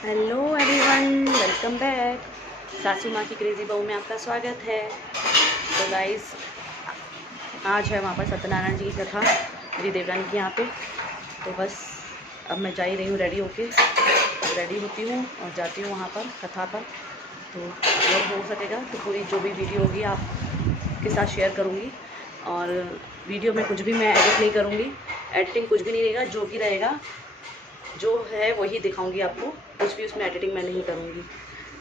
Hello everyone, welcome back. सासू माँ की क्रेजी बहू में आपका स्वागत है। तो गाइस, आज है वहाँ पर सत्यनारायण जी की कथा मेरी देवरानी के यहाँ पे। तो बस अब मैं जा ही रही हूँ रेडी होके। रेडी होती हूँ और जाती हूँ वहाँ पर कथा पर। तो अगर हो सकेगा तो पूरी जो भी वीडियो होगी आपके साथ शेयर करूँगी। और वीडियो में कुछ भी मैं एडिट नहीं करूँगी, एडिटिंग कुछ भी नहीं रहेगा। जो भी रहेगा जो है वही दिखाऊंगी आपको। कुछ भी उसमें एडिटिंग मैं नहीं करूँगी,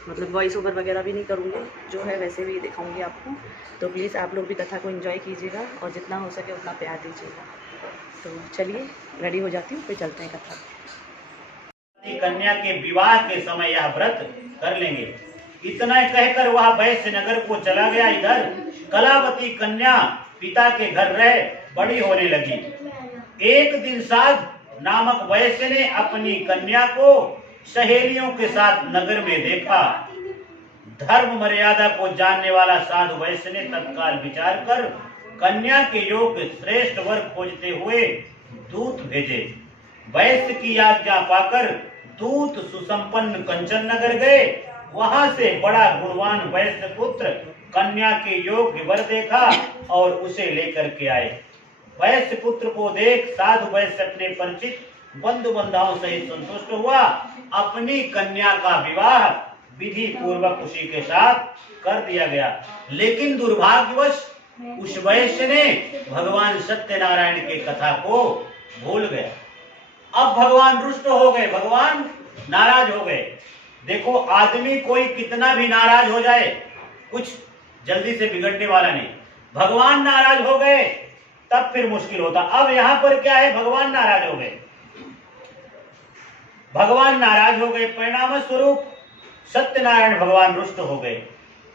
मतलब वॉइस ओवर वगैरह भी नहीं करूँगी। जो है वैसे भी दिखाऊंगी आपको। तो प्लीज़ आप लोग भी कथा को एंजॉय कीजिएगा और जितना हो सके उतना प्यार दीजिएगा। तो चलिए रेडी हो जाती हूँ, फिर चलते हैं कथा। कन्या के विवाह के समय यह व्रत कर लेंगे। इतना कहकर वह वैश्य नगर को चला गया। इधर कलावती कन्या पिता के घर रह बड़ी होने लगी। एक दिन साध नामक वैश्य ने अपनी कन्या को सहेलियों के साथ नगर में देखा। धर्म मर्यादा को जानने वाला साधु वैश्य ने तत्काल विचार कर कन्या के योग्य श्रेष्ठ वर खोजते हुए दूत भेजे। वैश्य की आज्ञा पाकर दूत सुसंपन्न कंचन नगर गए। वहां से बड़ा गुणवान वैश्य पुत्र कन्या के योग्य वर देखा और उसे लेकर के आए। वैश्य पुत्र को देख साधु वैश्य अपने परिचित बंधु बांधवों सहित संतुष्ट हुआ। अपनी कन्या का विवाह विधि पूर्वक उसी के साथ कर दिया गया। लेकिन दुर्भाग्यवश उस वैश्य ने भगवान सत्यनारायण की कथा को भूल गया। अब भगवान रुष्ट हो गए, भगवान नाराज हो गए। देखो, आदमी कोई कितना भी नाराज हो जाए, कुछ जल्दी से बिगड़ने वाला नहीं। भगवान नाराज हो गए तब फिर मुश्किल होता। अब यहां पर क्या है, भगवान नाराज हो गए। भगवान नाराज हो गए, परिणाम स्वरूप सत्यनारायण भगवान रुष्ट हो गए।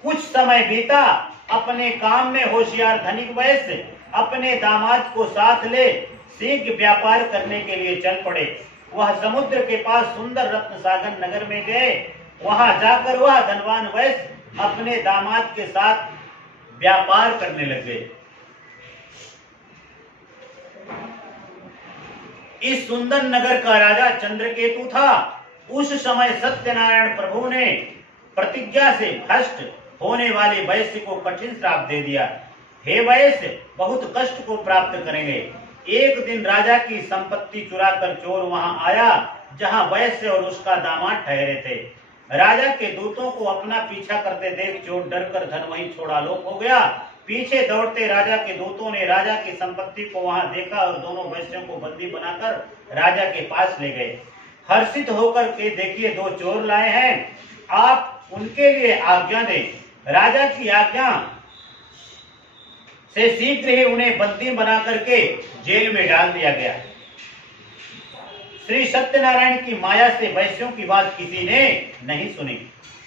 कुछ समय बीता। अपने काम में होशियार धनिक वैश्य अपने दामाद को साथ ले शीघ्र व्यापार करने के लिए चल पड़े। वह समुद्र के पास सुंदर रत्न सागर नगर में गए। वहां जाकर वह धनवान वैश्य अपने दामाद के साथ व्यापार करने लगे। इस सुंदर नगर का राजा चंद्रकेतु था। उस समय सत्यनारायण प्रभु ने प्रतिज्ञा से भ्रष्ट होने वाले वैश्य को कठिन श्राप दे दिया। हे वैश्य, बहुत कष्ट को प्राप्त करेंगे। एक दिन राजा की संपत्ति चुराकर चोर वहां आया जहां वैश्य और उसका दामाद ठहरे थे। राजा के दूतों को अपना पीछा करते देख चोर डरकर धन वहीं छोड़ा लोप हो गया। पीछे दौड़ते राजा के दूतों ने राजा की संपत्ति को वहां देखा और दोनों वैश्यों को बंदी बनाकर राजा के पास ले गए। हर्षित होकर के देखिए, दो चोर लाए हैं, आप उनके लिए आज्ञा दें। राजा की आज्ञा से शीघ्र ही उन्हें बंदी बना करके जेल में डाल दिया गया। श्री सत्यनारायण की माया से वैश्यों की बात किसी ने नहीं सुनी।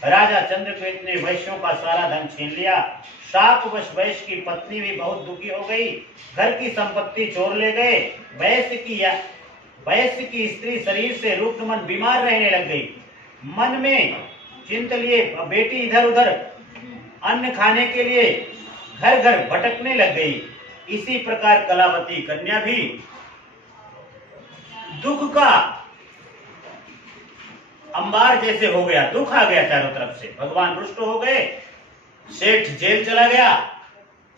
राजा चंद्रकेतु ने वैश्यों का सारा धन छीन लिया। शापवश वैश्य की पत्नी भी बहुत दुखी हो गई। घर की संपत्ति चोर ले गए। वैश्य की स्त्री शरीर से रुग्ण बीमार रहने लग गई। मन में चिंत लिए बेटी इधर उधर अन्न खाने के लिए घर घर भटकने लग गई। इसी प्रकार कलावती कन्या भी दुख का अंबार जैसे हो गया। दुख आ गया चारों तरफ से। भगवान रुष्ट हो गए। सेठ जेल चला गया।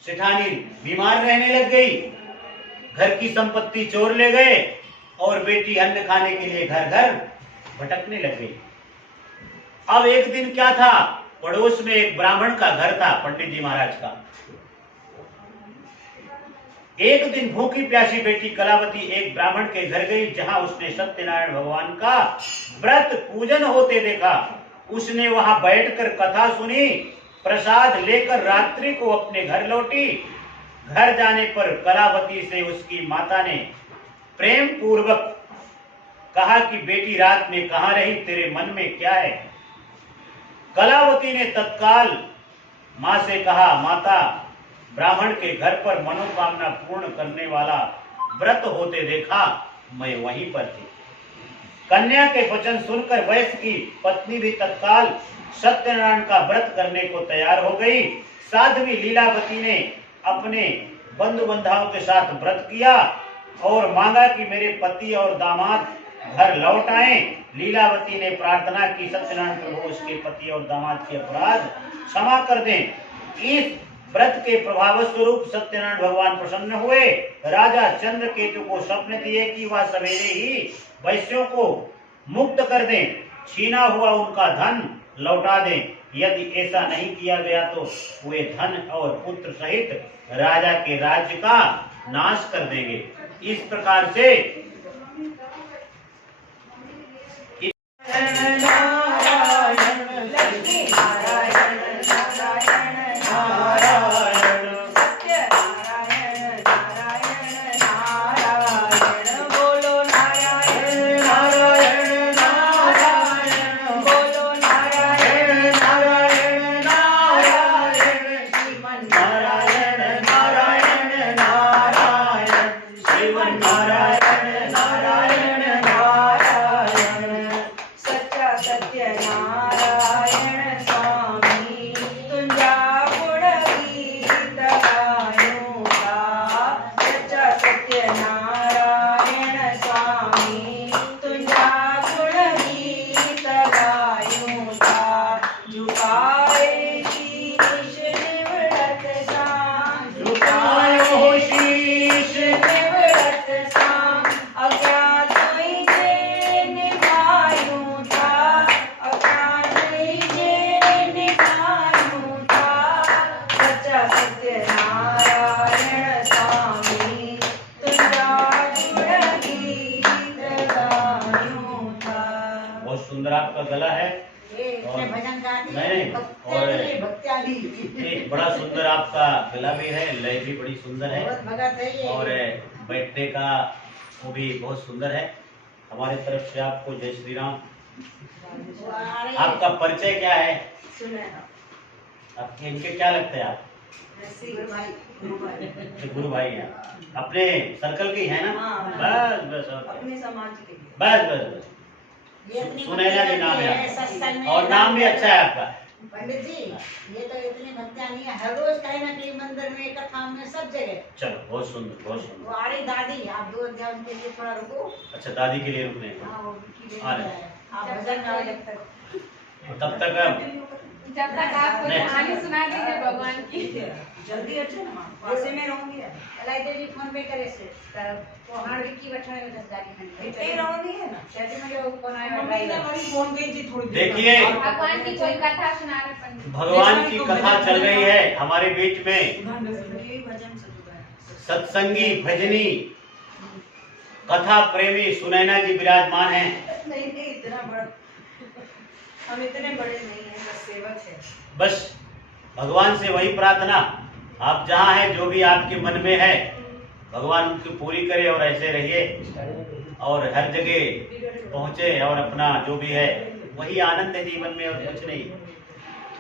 सेठानी बीमार रहने लग गई। घर की संपत्ति चोर ले गए और बेटी अन्न खाने के लिए घर घर भटकने लग गई। अब एक दिन क्या था, पड़ोस में एक ब्राह्मण का घर था, पंडित जी महाराज का। एक दिन भूखी प्यासी बेटी कलावती एक ब्राह्मण के घर गई जहां उसने सत्यनारायण भगवान का व्रत पूजन होते देखा। उसने वहां बैठकर कथा सुनी। प्रसाद लेकर रात्रि को अपने घर लौटी। घर जाने पर कलावती से उसकी माता ने प्रेम पूर्वक कहा कि बेटी रात में कहां रही, तेरे मन में क्या है। कलावती ने तत्काल मां से कहा, माता, ब्राह्मण के घर पर मनोकामना पूर्ण करने वाला व्रत होते देखा, मैं वहीं पर थी। कन्या के वचन सुनकर वैश्य की पत्नी भी तत्काल सत्यनारायण का व्रत करने को तैयार हो गई। साध्वी लीलावती ने अपने बंधु बांधवों के साथ व्रत किया और मांगा कि मेरे पति और दामाद घर लौट आए। लीलावती ने प्रार्थना की, सत्यनारायण प्रभु उसके पति और दामाद के अपराध क्षमा कर दें। इस व्रत के प्रभाव स्वरूप सत्यनारायण भगवान प्रसन्न हुए। राजा चंद्रकेतु को स्वप्न दिए कि वह सवेरे ही वैश्यों को मुक्त कर दें, छीना हुआ उनका धन लौटा दें। यदि ऐसा नहीं किया गया तो वे धन और पुत्र सहित राजा के राज्य का नाश कर देंगे। इस प्रकार से सुंदर आपका गला है और नहीं और एक बड़ा सुंदर आपका गला भी है, लय भी बड़ी सुंदर है और बैठने का वो भी बहुत सुंदर है। हमारे तरफ से आपको जय श्री राम। आपका परिचय क्या है? आपके इनके क्या लगते हैं आप? गुरु भाई हैं, अपने सर्कल के है ना? बस बस अपने समाज के बस बस बस सुनैना जी नाम है और नाम भी अच्छा है आपका। पंडित जी ये तो इतनी भक्तियां नहीं है, हर रोज कहीं ना कहीं मंदिर में कथा में सब जगह। चलो बहुत सुंदर बहुत सुंदर। वो आ रही दादी, आप 2 अध्याय उनके लिए थोड़ा रुको। अच्छा दादी के लिए रुकने आ रहे आप भजन गाओ जब तक। तब तक जब तक आप कोई कहानी सुना दीजिए भगवान की। जल्दी अच्छे ना वैसे मैं रहूंगी अलाई देवी फोन पे करे से तो हां विक्की बैठा है 10 गाड़ी खंड इतने रहूंगी है ना शायद मुझे ऊपर आया भाई फोन गई थी थोड़ी देर। देखिए भगवान की कोई कथा सुना रहे पंडित। भगवान की कथा चल रही है हमारे बीच में। सत्संगी भजनी कथा प्रेमी सुनैना जी विराजमान है। नहीं इतना बड़ा हम इतने बड़े नहीं हैं, बस सेवक है। बस भगवान से वही प्रार्थना, आप जहाँ हैं जो भी आपके मन में है भगवान उनकी पूरी करे और ऐसे रहिए और हर जगह पहुँचे और अपना जो भी है वही आनंद है जीवन में और कुछ नहीं।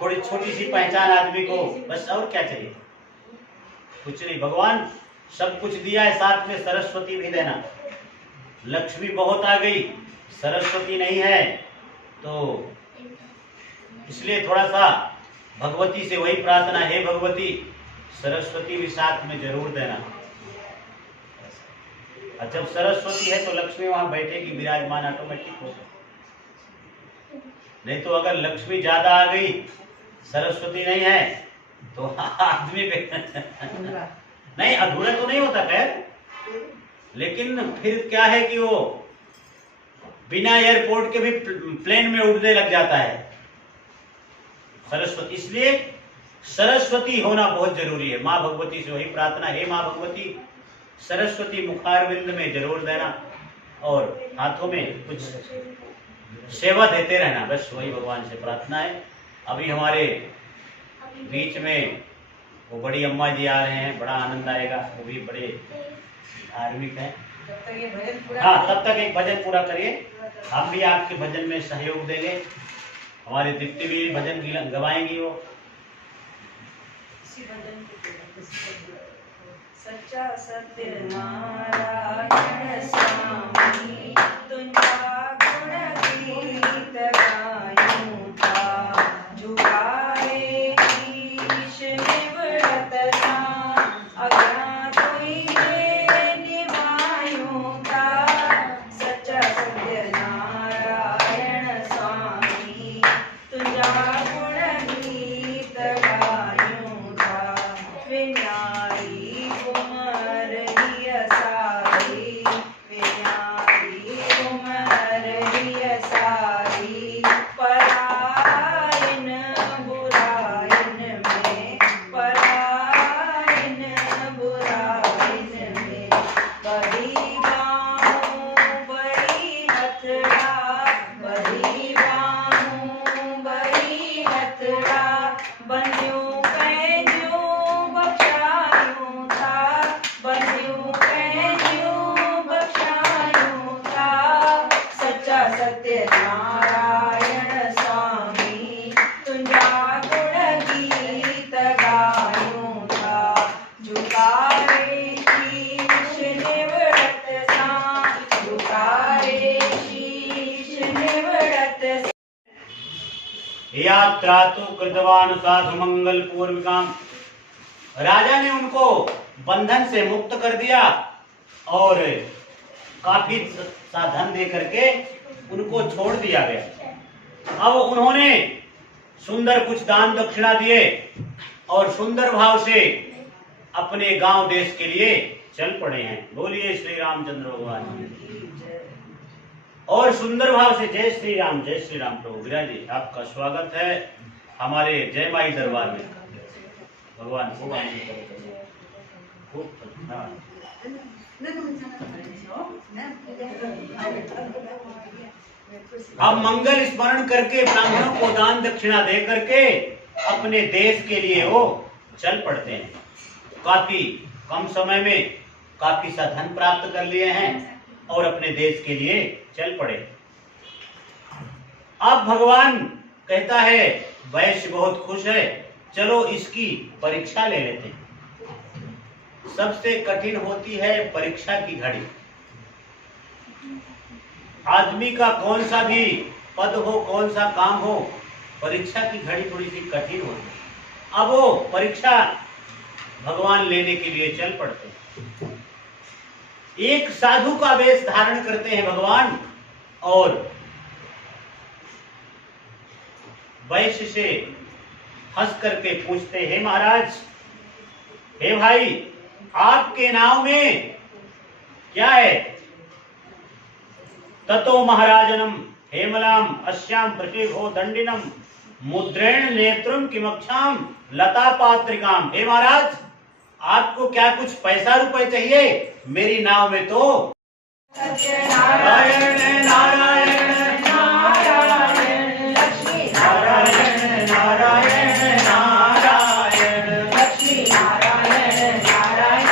थोड़ी छोटी सी पहचान आदमी को, बस और क्या चाहिए? कुछ नहीं। भगवान सब कुछ दिया है, साथ में सरस्वती भी देना। लक्ष्मी बहुत आ गई, सरस्वती नहीं है तो इसलिए थोड़ा सा भगवती से वही प्रार्थना, हे भगवती सरस्वती भी साथ में जरूर देना। और जब सरस्वती है तो लक्ष्मी वहां बैठेगी विराजमान ऑटोमेटिक हो। नहीं तो अगर लक्ष्मी ज्यादा आ गई सरस्वती नहीं है तो आदमी नहीं, अधूरा तो नहीं होता खैर, लेकिन फिर क्या है कि वो बिना एयरपोर्ट के भी प्लेन में उड़ने लग जाता है सरस्वती। इसलिए सरस्वती होना बहुत जरूरी है। माँ भगवती से वही प्रार्थना, हे माँ भगवती सरस्वती मुखारविंद में जरूर देना और हाथों में कुछ सेवा देते रहना, बस वही भगवान से प्रार्थना है। अभी हमारे बीच में वो बड़ी अम्मा जी आ रहे हैं, बड़ा आनंद आएगा, वो भी बड़े धार्मिक हैं। हाँ तब तक एक भजन पूरा करिए, हम भी आपके भजन में सहयोग देंगे। हमारी दीप्ति भी भजन गवाएंगी वो। सच्चा सत्य नारायण स्वामी तुझा गुण गीत गायूं था, झुकाए शीश निवृत सा अज्ञात हुए निभायूं था। सच्चा सत्य नारायण यात्रा तो कृतवान साधु मंगल पूर्विकाम। राजा ने उनको बंधन से मुक्त कर दिया और काफी सा धन दे करके उनको छोड़ दिया गया। अब उन्होंने सुंदर कुछ दान दक्षिणा दिए और सुंदर भाव से अपने गांव देश के लिए चल पड़े हैं। बोलिए श्री रामचंद्र भगवान की। और सुंदर भाव से जय श्री राम प्रभु गिरा जी, आपका स्वागत है हमारे जय माई दरबार में। भगवान खूब आनंद करें, खूब अब मंगल स्मरण करके ब्राह्मणों को दान दक्षिणा दे करके अपने देश के लिए वो चल पड़ते हैं। काफी कम समय में काफी सा धन प्राप्त कर लिए हैं और अपने देश के लिए चल पड़े। अब भगवान कहता है वैश्य बहुत खुश है, चलो इसकी परीक्षा ले लेते हैं। सबसे कठिन होती है परीक्षा की घड़ी। आदमी का कौन सा भी पद हो, कौन सा काम हो, परीक्षा की घड़ी थोड़ी सी कठिन होती है। अब वो परीक्षा भगवान लेने के लिए चल पड़ते हैं। एक साधु का वेश धारण करते हैं भगवान और वैश्य से हंस करके पूछते, हे महाराज, हे भाई, आपके नाव में क्या है? ततो महाराजनम हेमलाम अस्याम प्रतिभो दंडिनम मुद्रेण नेत्रम किमक्षाम लता पात्रिकाम। हे महाराज, आपको क्या कुछ पैसा रुपए चाहिए? मेरी नाव में तो नारायण नारायण नारायण लक्ष्मी नारायण नारायण नारायण लक्ष्मी नारायण नारायण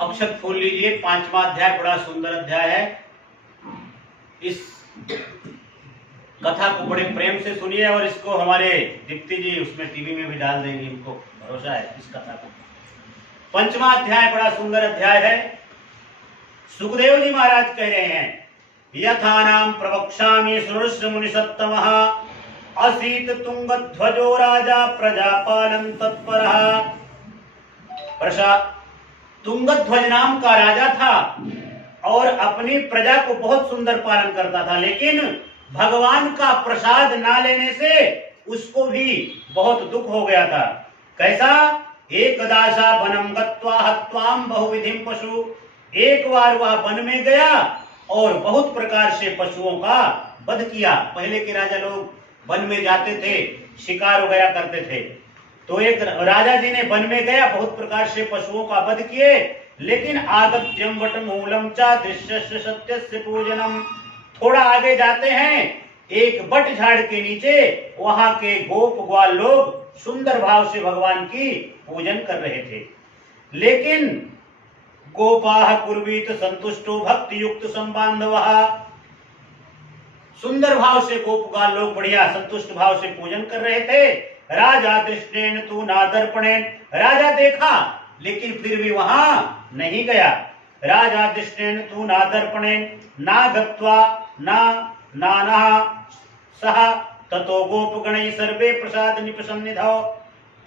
अक्षत खोल लीजिए। 5वां अध्याय बड़ा सुंदर अध्याय है। इस कथा को बड़े प्रेम से सुनिए और इसको हमारे दीप्ति जी उसमें टीवी में भी डाल देंगे, इनको भरोसा है इस कथा को। 5वां अध्याय बड़ा सुंदर अध्याय है। सुखदेव जी महाराज कह रहे हैं, यथा नाम प्रवक्ष्यामि सुरस्य मुनिसत्तमः असीत तुंगध्वजो राजा प्रजापालन तत्परः। तुंगध्वज नाम का राजा था और अपनी प्रजा को बहुत सुंदर पालन करता था, लेकिन भगवान का प्रसाद ना लेने से उसको भी बहुत दुख हो गया था। कैसा? एकदासा वनम गत्वा हत्वाम बहुविधिम पशु। एक बार वह वन में गया और बहुत प्रकार से पशुओं का वध किया। पहले के राजा लोग वन में जाते थे, शिकार वगैरह करते थे। तो एक राजा जी ने वन में गया, बहुत प्रकार से पशुओं का वध किए, लेकिन आगत्यम वट मूलम चा दृश्य सत्यस्य पूजनम। थोड़ा आगे जाते हैं, एक बट झाड़ के नीचे वहां के गोप ग्वाल लोग सुंदर भाव से भगवान की पूजन कर रहे थे। लेकिन गोपाह कुर्वीत संतुष्टो भक्ति युक्त संबांधवः। सुंदर भाव से गोप ग्वाल लोग बढ़िया संतुष्ट भाव से पूजन कर रहे थे। राजा दृष्टेन तू नादर्पणेन। राजा देखा लेकिन फिर भी वहां नहीं गया। राजा दृष्टेन तू नादर्पणेन ना गत्वा ना नाना सह ततो गोपगणै सर्वे प्रसाद निपसन्निधौ।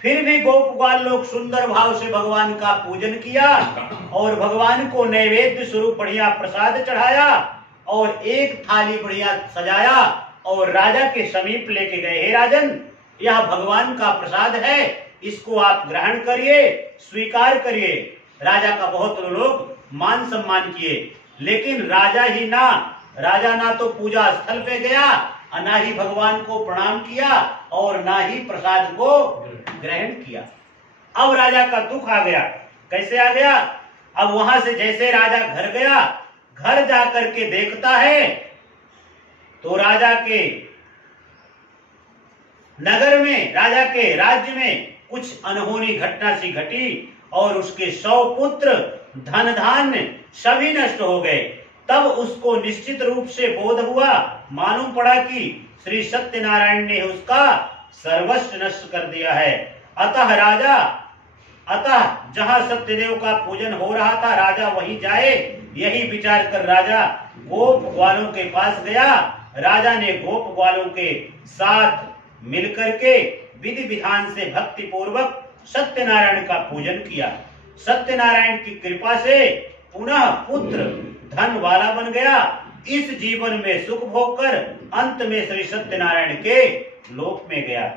फिर भी गोप ग्वाल लोग सुंदर भाव से भगवान का पूजन किया और भगवान को नैवेद्य स्वरूप बढ़िया प्रसाद चढ़ाया और एक थाली बढ़िया सजाया और राजा के समीप लेके गए। हे राजन, यह भगवान का प्रसाद है, इसको आप ग्रहण करिए, स्वीकार करिए। राजा का बहुत लोग मान सम्मान किए, लेकिन राजा ना तो पूजा स्थल पे गया, और ना ही भगवान को प्रणाम किया और ना ही प्रसाद को ग्रहण किया। अब राजा का दुख आ गया। कैसे आ गया? अब वहां से जैसे राजा घर गया, घर जाकर के देखता है तो राजा के नगर में, राजा के राज्य में कुछ अनहोनी घटना सी घटी और उसके 100 पुत्र, धन धान्य सभी नष्ट हो गए। तब उसको निश्चित रूप से बोध हुआ, मालूम पड़ा कि श्री सत्यनारायण ने उसका सर्वस्व नष्ट कर दिया है। अतः जहां सत्यदेव का पूजन हो रहा था, राजा वहीं जाए, यही विचार कर राजा गोप ग्वालों के पास गया। राजा ने गोप ग्वालों के साथ मिलकर के विधि विधान से भक्ति पूर्वक सत्यनारायण का पूजन किया। सत्यनारायण की कृपा से पुनः पुत्र धन वाला बन गया। इस जीवन में सुख भोग कर अंत में श्री सत्यनारायण के लोक में गया।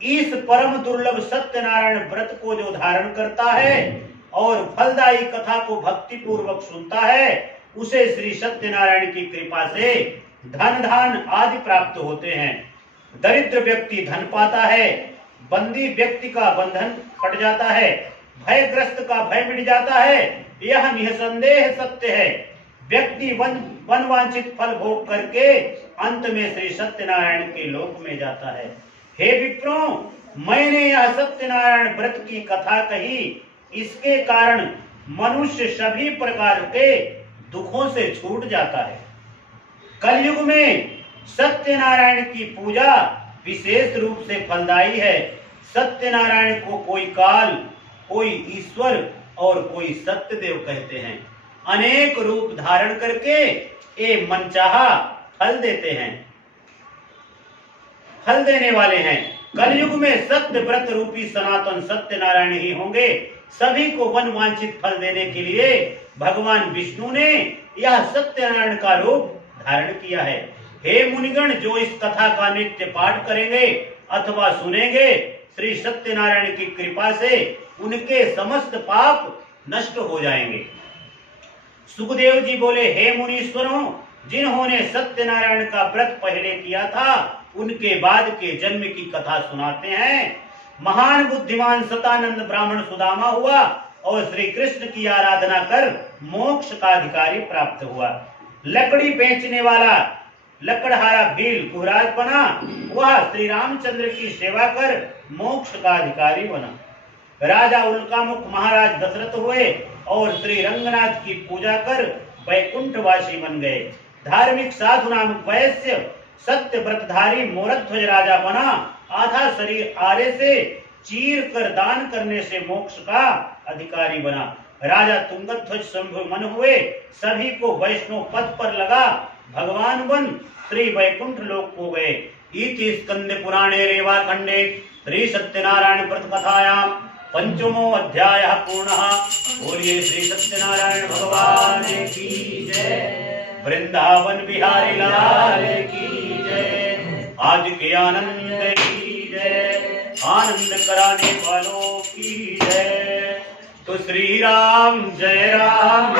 इस परम दुर्लभ सत्यनारायण व्रत को जो धारण करता है और फलदायी कथा को भक्ति पूर्वक सुनता है, उसे श्री सत्यनारायण की कृपा से धन धान आदि प्राप्त होते हैं। दरिद्र व्यक्ति धन पाता है, बंदी व्यक्ति का बंधन कट जाता है, भयग्रस्त का भय मिट जाता है। यह निसंदेह सत्य है। व्यक्ति वन वांछित फल भोग करके अंत में श्री सत्यनारायण के लोक में जाता है। हे विप्रों, मैंने यह सत्यनारायण व्रत की कथा कही, इसके कारण मनुष्य सभी प्रकार के दुखों से छूट जाता है। कलयुग में सत्यनारायण की पूजा विशेष रूप से फलदायी है। सत्यनारायण को कोई काल, कोई ईश्वर और कोई सत्यदेव कहते हैं। अनेक रूप धारण करके ये मनचाहा फल देते हैं, फल देने वाले हैं। कलयुग में सत्य व्रत रूपी सनातन सत्यनारायण ही होंगे। सभी को वन वांछित फल देने के लिए भगवान विष्णु ने यह सत्यनारायण का रूप धारण किया है। हे मुनिगण, जो इस कथा का नित्य पाठ करेंगे अथवा सुनेंगे, श्री सत्यनारायण की कृपा से उनके समस्त पाप नष्ट हो जाएंगे। सुखदेव जी बोले, हे मुनीश्वरों, जिन्होंने सत्यनारायण का व्रत पहले किया था, उनके बाद के जन्म की कथा सुनाते हैं। महान बुद्धिमान सतानंद ब्राह्मण सुदामा हुआ और श्री कृष्ण की आराधना कर मोक्ष का अधिकारी प्राप्त हुआ। लकड़ी बेचने वाला लकड़हारा भील गुहराज बना, वह श्री रामचंद्र की सेवा कर मोक्ष का अधिकारी बना। राजा उल्कामुख महाराज दशरथ हुए और श्री रंगनाथ की पूजा कर वैकुंठवासी बन गए। धार्मिक साधु नामक वैश्य सत्य व्रतधारी मोरध्वज राजा बना। आधा शरीर आरे से चीर कर दान करने से मोक्ष का अधिकारी बना। राजा तुंगध्वज शंभु मन हुए, सभी को वैष्णव पद पर लगा, भगवान बन श्री वैकुंठ लोक को गए। इति स्कंद पुराणे रेवाखंडे श्री सत्यनारायण व्रत कथायां पंचमो अध्याय पूर्णः। बोलिए श्री सत्यनारायण भगवान की जय, वृंदावन बिहारी लाल की जय, आज के आनंद की जय, आनंद कराने वालों की जय। तो श्री राम जय राम,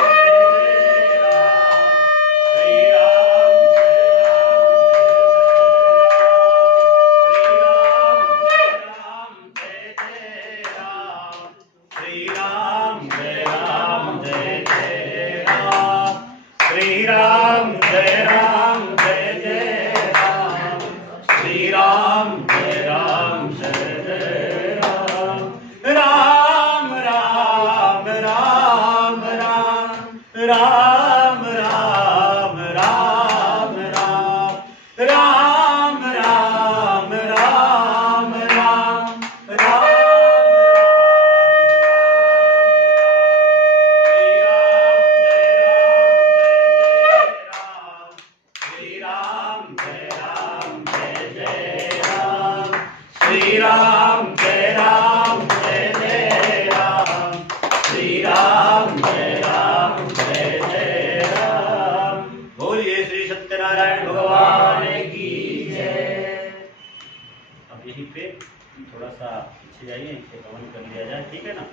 थोड़ा सा पीछे जाइए, इसे कवन कर लिया जाए, ठीक है ना।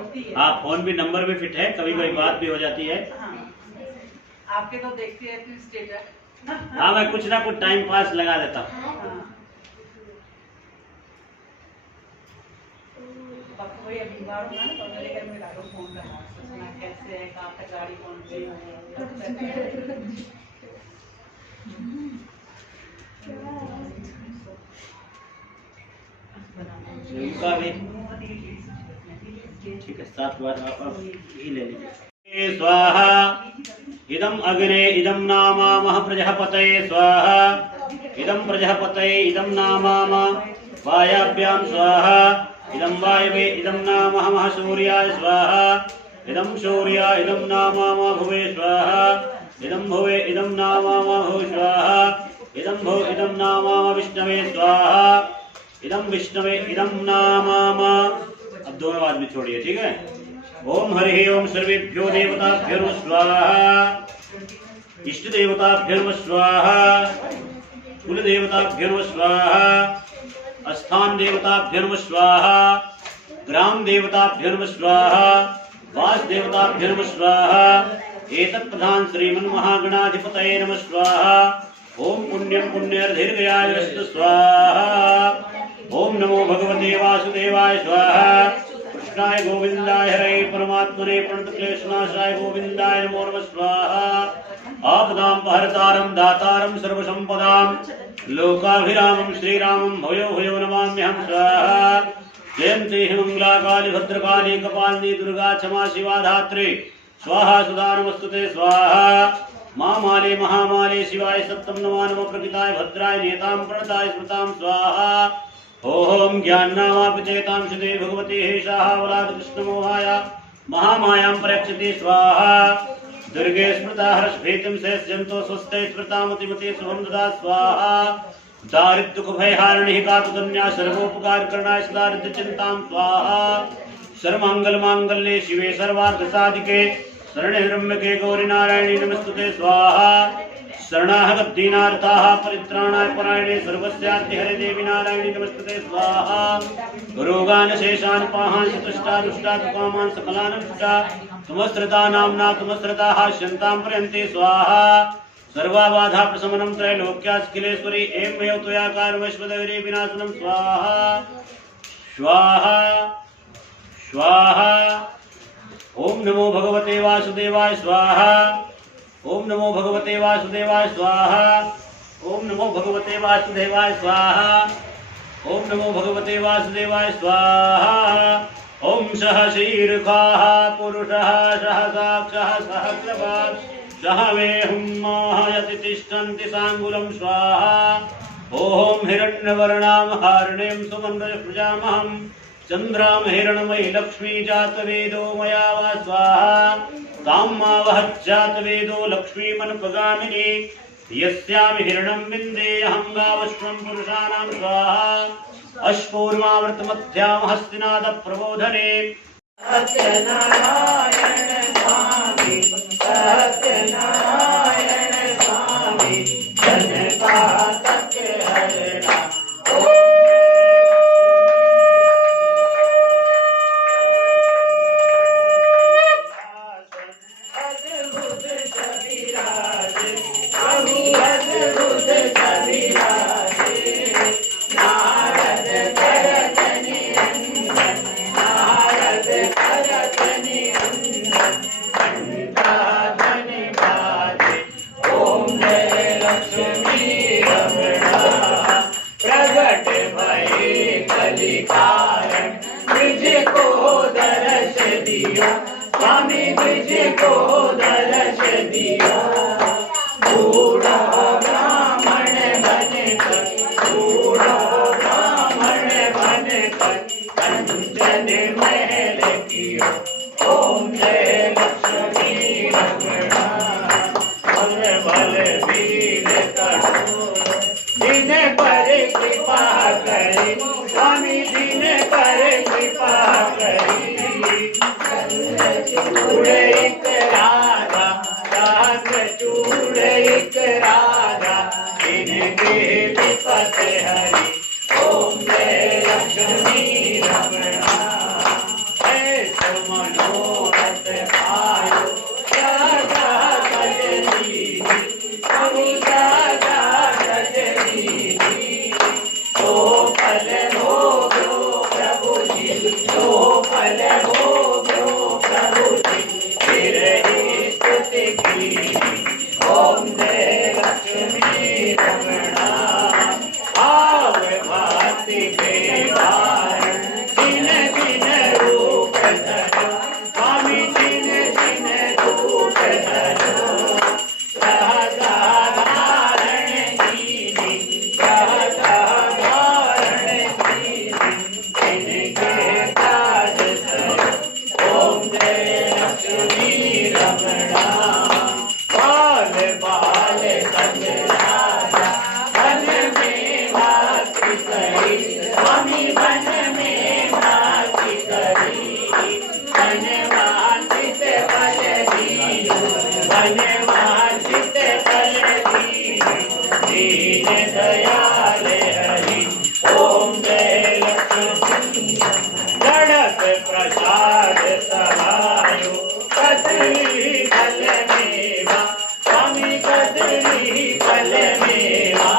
होती है। हाँ, फोन भी नंबर भी फिट है, कभी कभी बात भी हो जाती है। हाँ। आपके तो देखती रहती हूँ स्टेटस। हाँ, मैं कुछ ना कुछ टाइम पास लगा देता हूँ। हाँ। बाकी वही अभी बार होगा ना, तो मेरे घर में लाडो फोन करना, सुना कैसे है, कहाँ पे गाड़ी कौन सी है। उनका भी ठीक है, 7 बार आप ही ले लीजिए। स्वाहा इदम अग्ने इदम नामामः प्रजापतये स्वाहा इदम प्रजापतये इदम नामामः वायाभ्यां स्वाहा इदम वायवे इदम नामः मः सूर्याय स्वाहा इदम सूर्याय इदम नामामः भुवे स्वाहा इदम भुवे इदम नामामः भुव स्वाहा इदम भुव इदम नामामः विष्णवे स्वाहा इदम विष्णवे इदम नामामः। अब दोनों आदमी छोड़िए, ठीक है। ओम हरि ओम सर्वेभ्यो देवताभ्यो स्वाहा इष्ट देवताभ्यो स्वाहा कुल देवताभ्यो स्वाहा स्थान देवताभ्यो स्वाहा ग्राम देवताभ्यो स्वाहा वास देवताभ्यो स्वाहा एतत् प्रधान श्रीमन् महागणाधिपतये नमः स्वाहा। ओम पुण्यं पुण्यर्धीर्घयायुरस्तु स्वाहा। ओम नमो भगवते वासुदेवाय स्वाहा कृष्णाय गोविंदाय हरे परमात्मने प्रणतक्लेशनाशाय गोविंदाय नमो नमः स्वाहा। आपदां पहरतारं दातारं सर्वसंपदां लोकाभिरामं श्रीरामं भूयो भूयो नमाम्यहं स्वाहा। जयन्ती मंगला काली भद्रकाली कपालिनी दुर्गा क्षमा शिवा धात्री स्वाहा सुधा नमस्तुते स्वाहा। महामाले महामाले शिवाय सप्तम नमो नमः प्रकृताय भद्राय नेतां प्रणताय स्मृतां स्वाहा। ओम ज्ञाननामापिचेतां शुद्धे भगवती हेशाः वलाद कृष्णमोहाय महामायां प्रयच्छति स्वाहा। दुर्गे स्मृता हर्षभीतिं सहस्यन्तो स्वस्ते स्मृतामतिमते शुभं ददा स्वाहा। दारिद्र्यदुःखभयहारिणीः कातुकन्या सर्वोपकारकरणाय सदारिद्र्यचिन्तां स्वाहा। सर्वमङ्गलमाङ्गल्ये शिवे सर्वार्थसाधिके शरणे त्र्यम्बके गौरी नारायणी नमस्तुते स्वाहा। शरणागत दीनार्ताः परित्राणाय परायणे सर्वस्यार्थे हरे देवी नारायणी नमस्तुते स्वाहा। रोगान् शेषान् पाहान् चतुष्टा दुष्टा कामान् सकलान् दुष्टा तुमस्त्रता नाम्ना तुमस्त्रताः शन्तां प्रयन्ते स्वाहा। सर्वाबाधा प्रशमनं त्रैलोक्यास्किलेश्वरी एवमेव त्वया कार्यमश्वदगिरे विनाशनं स्वाहा स्वाहा स्वाहा। ओम नमो भगवते वासुदेवाय स्वाहा। ओम नमो भगवते वासुदेवाय स्वाहा। ओम नमो भगवते वासुदेवाय स्वाहा। ओम नमो भगवते वासुदेवाय स्वाहा। ओम सह शीर्षाः पुरुषः सह साक्षः सहस्रपात् सह वेहुम्माहयति तिष्ठन्ति साङ्गुलं स्वाहा। ओम हिरण्यवर्णां हारिणीं सुमन्दप्रजामहं चन्द्रां हिरण्मयी लक्ष्मी जातवेदो मया वा स्वाहा। तां मा वहज्जातवेदो लक्ष्मीमनुपगामिनी यस्यामि हिरण्यं विन्देऽहं गावश्वं पुरुषाणां स्वाहा। अश्पूर्वावृतमध्यां हस्तिनादप्रबोधने सत्यनारायण स्वामी सत्यनारायण स्वामी जनपातक हरणा। स्वामी मुझको दर्श दिया बूढ़ा ब्राह्मण बनकर बूढ़ा ब्राह्मण बनकर कंचन महल किया। ओम जय लक्ष्मी रमणा बल बल वीर कठोर दिन पर कृपा करी स्वामी दिन पर कृपा करी। चूड़ एक राधा राग चूड़ एक राधा इनके विपत हरि। ओम जय लक्ष्मी रमणा। वनवासित फल दीन, वनवासित फल दीन, दीन दयाल हरि ओम जय लक्ष्मी। गणक प्रसाद सहायो कदली फल मेवा, स्वामी कदली फल मेवा।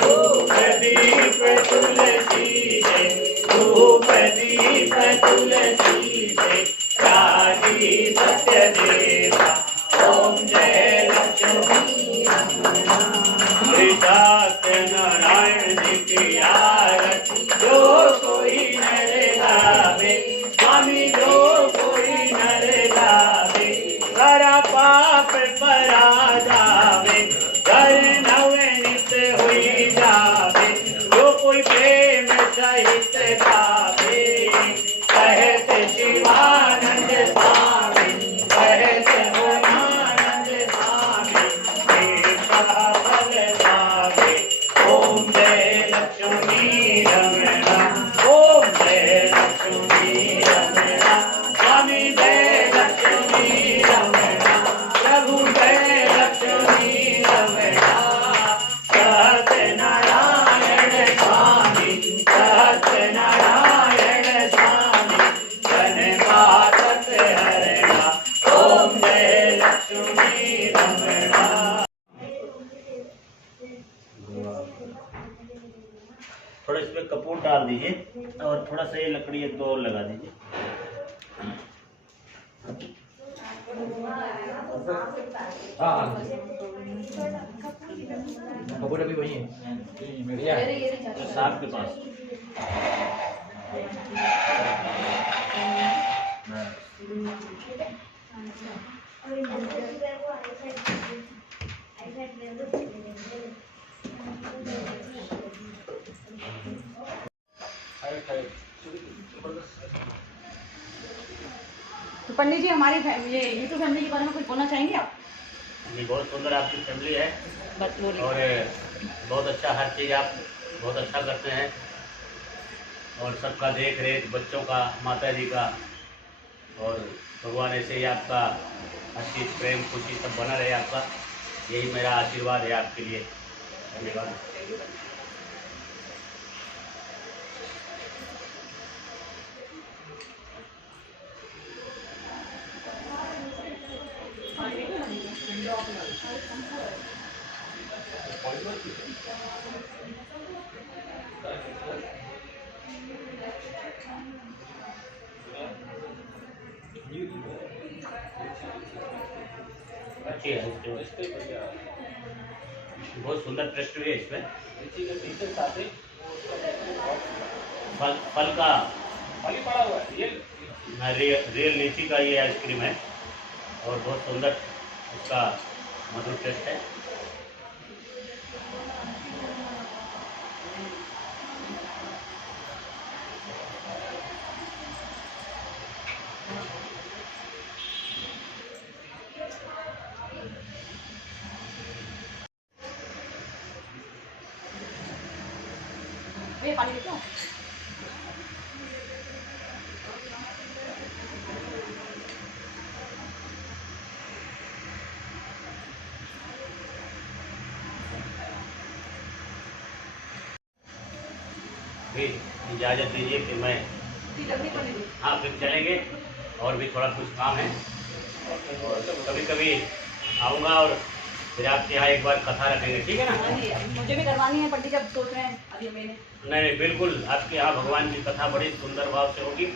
धूप दीप तुलसी से, धूप दीप तुलसी से, राजी सत्य देवा ओम जय लक्ष्मी। नारायण जी की आरती जो कोई नर गावे, स्वामी जो कोई नर गावे, सारा पाप परा जावे, घर नवनित हुई जावे, जो कोई प्रेम सहित गावे। कहत शिवानंद स्वामी, कहत भोलानंद स्वामी, फल पावे ओम जय लक्ष्मी रमणा, ओम जय लक्ष्मी रमणा, स्वामी जय लक्ष्मी रमणा, प्रभु जय लक्ष्मी रमणा। सत्यनारायण स्वामी, सत्यनारायण स्वामी, वनवासत हरणा ओम जय लक्ष्मी रमणा। थोड़ा इसमें कपूर डाल दीजिए और थोड़ा सा ये लकड़ी एक दो और लगा दीजिए। हाँ कपूर अभी वही है बढ़िया है। सांप के पास तो पंडित जी हमारी ये यूट्यूब फैमिली के बारे में कुछ बोलना चाहेंगे आप? ये बहुत सुंदर आपकी फैमिली है बस बोलिए। और बहुत अच्छा, हर चीज़ आप बहुत अच्छा करते हैं और सबका देख रेख, बच्चों का, माता जी का, और भगवान ऐसे ही आपका अच्छी प्रेम खुशी सब बना रहे आपका, यही मेरा आशीर्वाद है आपके लिए। धन्यवाद। अच्छी है, बहुत सुंदर टेस्ट भी है इसमें। फल का पड़ा हुआ है, रियल लीची का ये आइसक्रीम है और बहुत सुंदर इसका मधुर टेस्ट है। ये पानी लेते हो? इजाज़त दीजिए कि मैं हाँ फिर चलेंगे और भी थोड़ा कुछ काम है और कभी कभी आऊँगा और फिर आपके यहाँ एक बार कथा रखेंगे, ठीक है ना? हाँ जी, मुझे भी करवानी है पंडित जी, अब सोच रहे हैं अभी मैंने। नहीं बिल्कुल, आपके यहाँ भगवान की कथा बड़ी सुंदर भाव से होगी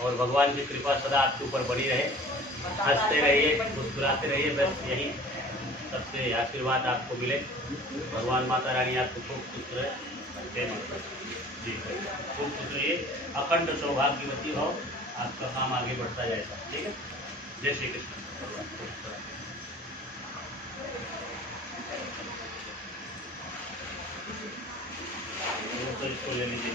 और भगवान की कृपा सदा आपके ऊपर बनी रहे, हंसते रहिए, मुस्कुराते रहिए, बस यही सबसे आशीर्वाद आपको मिले। भगवान माता रानी आपको खूब खुश रहे जी, खूब खुश रहिए, अखंड सौभाग्यवती हो, आपका काम आगे बढ़ता जाएगा, ठीक है? जय श्री कृष्ण। तो इसको ले लीजिए,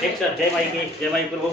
ठीक सर। जय माई की, जय माई प्रभु।